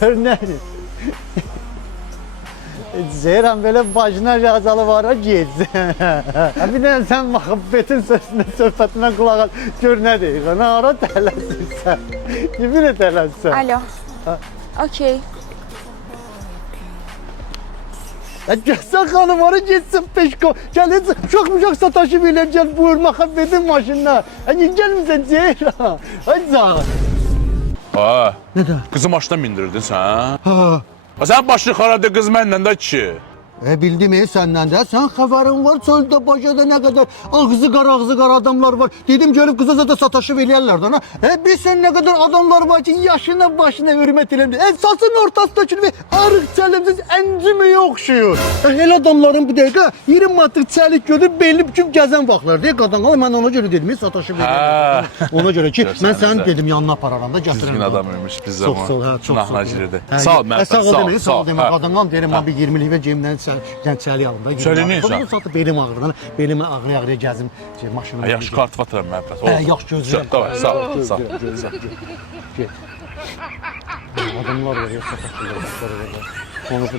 Gör nədir? Zeyran belə başına rəzalı var, gez. Bir də sən məhəbbətin sözünə, söhbətimə qulaq al. Gör nədir? Nə ara tələsirsən? Yemin tələssən. Alo. Okey. Gəlsən xanımları getsin peşko. Gəl heç uşaq sataşı belə gəl buyur məhəbbətin maşınına. Niyə gəlmirsən Zeyran? Ay canım. Ha. Nədə? Kızı maşına mindirdin sən? Ha. Sən başını xarabdə qız mənlə də ki. Bildim səndən də. Sən xəbərin var çöldə, başada nə qədər ağzı qara adamlar var. Dedim gəlib qıza zaten sataşıb eləyərlər də. Bilsən nə qədər adamlar var ki, yaşına başına hürmət eləmdir. Saçın ortasındakı bir arıq çəlimsiz əncimə oxşuyur. Elə adamların bir dəqiqə 20 matlıq çəlik götürüb belli büküb gəzən vaxtlar. Qadınlar mən ona görə dedim, sataşıb eləyərlər. Ona görə ki, mən səni dedim yanına apararam da gətirəm. Düzgün adam imiş biz Çox zaman. sağ ol, çox sağ ol. Sağ ol, mən sağ ol demək. Adamdan deyirəm, mən bir 20'lik və cebimdən çəlik alım da. Çəlik nə üçün? Satıb belim ağrıdan, belim ağrıya gəzim maşını. Yaxşı kart atıram məhəbbət. Yaxşı gözləyirəm. Davay, sağ ol. Get. Adamlar var ya, sataşırlar. Onu da